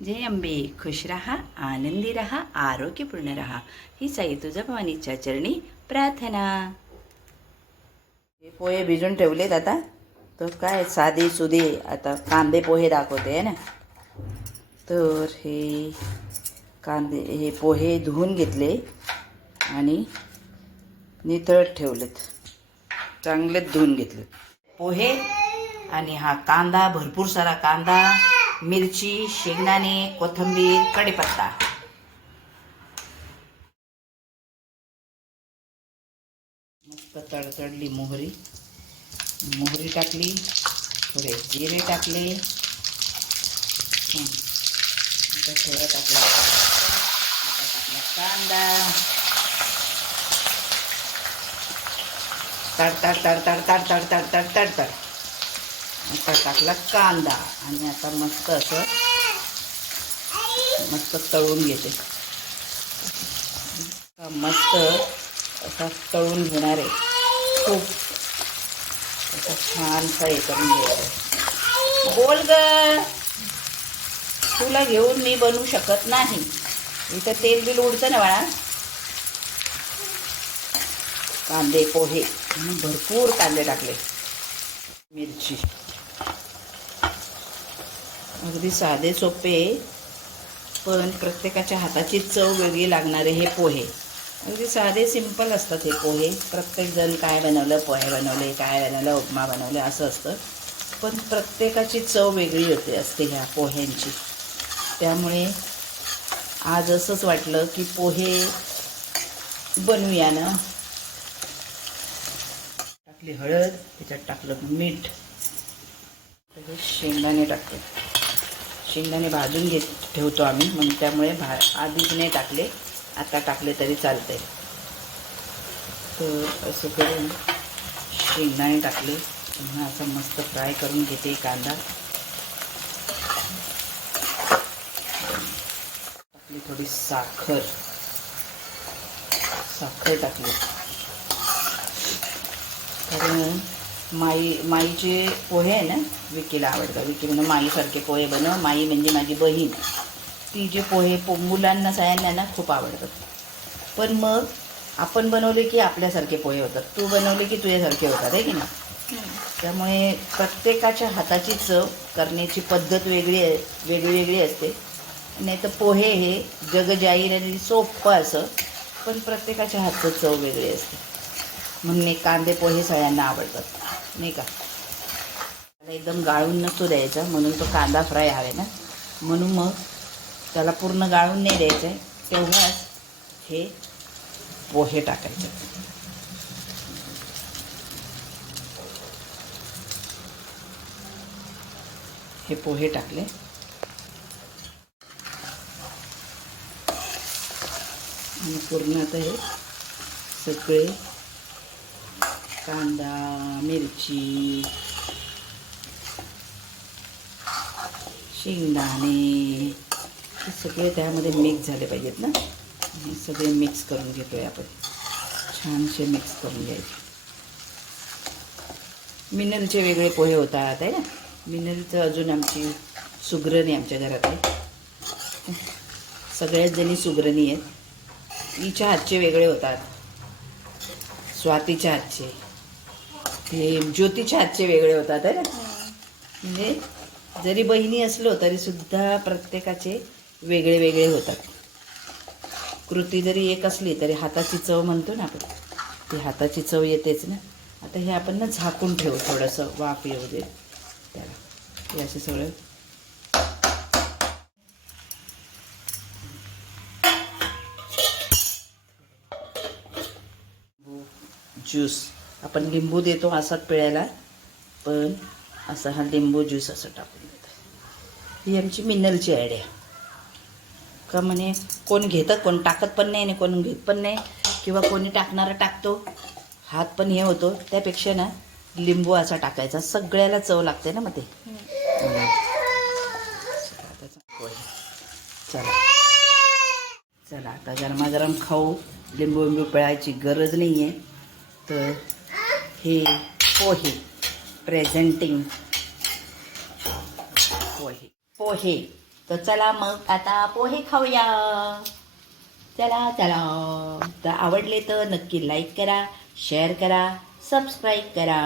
जय अंबे खुश रहा आनंदी रहा आरोग्यपूर्ण रहा ही साई तुळजाभवानीच्या चरणी प्रार्थना. हे पोहे भिजून ठेवलेत आता. तर काय साधे सुधे आता कांदे पोहे दाखवते आहे ना? तर हे कांदे हे पोहे धुवून घेतले आणि नितळत ठेवलेत. चांगलेच धुवून घेतले पोहे आणि हा कांदा भरपूर सारा कांदा. मिरची शेंगदाणे कोथिंबीर कढीपत्ता. मस्त तडतडली मोहरी. मोहरी टाकली थोडे जिरे टाकले. हं. आता थोडं टाकलं. आता टाकला कांदा. तड तड तड तड तड आता टाकला कांदा. आणि आता मस्त असं मस्त तळून घेते. मस्त असा तळून घेणार आहे. खूप असं छान फ्राय करून घ्यायचं बोल ग. तुला घेऊन मी बनवू शकत नाही. इथं तेल बिल उडतं ना बाळा. कांदे पोहे भरपूर कांदे टाकले. मिरची. अगदी साधे सोपे पण प्रत्येकाच्या हाताची चव वेगळी लागणारे हे पोहे. अगदी साधे सिंपल असतात हे पोहे. प्रत्येकजण काय बनवलं पोहे बनवले काय बनवलं उपमा बनवले असं असतं. पण प्रत्येकाची चव वेगळी होते असते ह्या पोह्यांची. त्यामुळे आज असंच वाटलं की पोहे बनवूया ना. टाकली हळद त्याच्यात टाकलं मीठ. त्याच्यात शेंगदाणे टाकले. शेंगदाणे भाजून घेत ठेवतो आम्ही. मग त्यामुळे भा आधीच नाही टाकले. आता टाकले तरी चालते तर असं करून शेंगदाणे टाकले. पुन्हा असं मस्त फ्राय करून घेते कांदा. टाकली थोडी साखर. साखर टाकली. कारण माई माईचे पोहे आहे ना विकीला आवडतात. विकी म्हणून माईसारखे पोहे बनव. माई म्हणजे माझी बहीण. ती जे पोहे पो मुलांना सगळ्यांना ना खूप आवडतात. पण मग आपण बनवले की आपल्यासारखे पोहे होतात. तू बनवले की तुझ्यासारखे होतात आहे की नाही? त्यामुळे प्रत्येकाच्या हाताची चव करण्याची पद्धत वेगळी आहे वेगळी वेगळी असते. नाही तर पोहे हे जगजाहीर आणि सोपं असं पण प्रत्येकाच्या हातचं चव वेगळी असते. म्हणून कांदे पोहे सगळ्यांना आवडतात. नाही का? त्याला एकदम गाळून नसतो द्यायचा म्हणून तो कांदा फ्राय हवे ना. म्हणून मग त्याला पूर्ण गाळून नाही द्यायचं आहे तेव्हाच हे पोहे टाकायचे. हे पोहे टाकले. पूर्ण आता हे सगळे कांदा मिरची शेंगदाणे हे सगळे त्यामध्ये मिक्स झाले पाहिजेत ना. हे सगळे मिक्स करून घेतोय आपण. छानसे मिक्स करून घ्यायचे. मिनलचे वेगळे पोहे होतात आहे ना. मिनलचं अजून आमची सुगरणी आमच्या घरात आहे. सगळ्याच जणी सुगरणी आहेत. हिच्या हातचे वेगळे होतात. स्वातीच्या हातचे. हे ज्योतीच्या हातचे वेगळे होतात आहे ना? म्हणजे जरी बहिणी असलो तरी सुद्धा प्रत्येकाचे वेगळे वेगळे होतात. कृती जरी एक असली तरी हाताची चव म्हणतो ना आपण. ती हाताची चव येतेच ना. आता हे आपण ना झाकून ठेवू थोडंसं वाफ येऊ दे. त्याला. हे असं सगळं. ज्यूस. आपण लिंबू देतो असाच पिळायला पण असा हा लिंबू ज्यूस असं टाकून देतो. ही आमची मिनलची आयडिया का म्हणे कोण घेतं कोण टाकत पण नाही आणि कोण घेत पण नाही किंवा कोणी टाकणारा टाकतो हात पण हे होतो त्यापेक्षा ना लिंबू असा टाकायचा. सगळ्याला चव लागते ना मग ते. चला, आता चला चला आता गरमागरम खाऊ. लिंबू लिंबू पिळायची गरज नाही आहे तर हे पोहे प्रेझेंटिंग पोहे पोहे तर चला मग आता पोहे खाऊया. चला चला. तर आवडले तर नक्की लाईक करा शेअर करा सबस्क्राईब करा.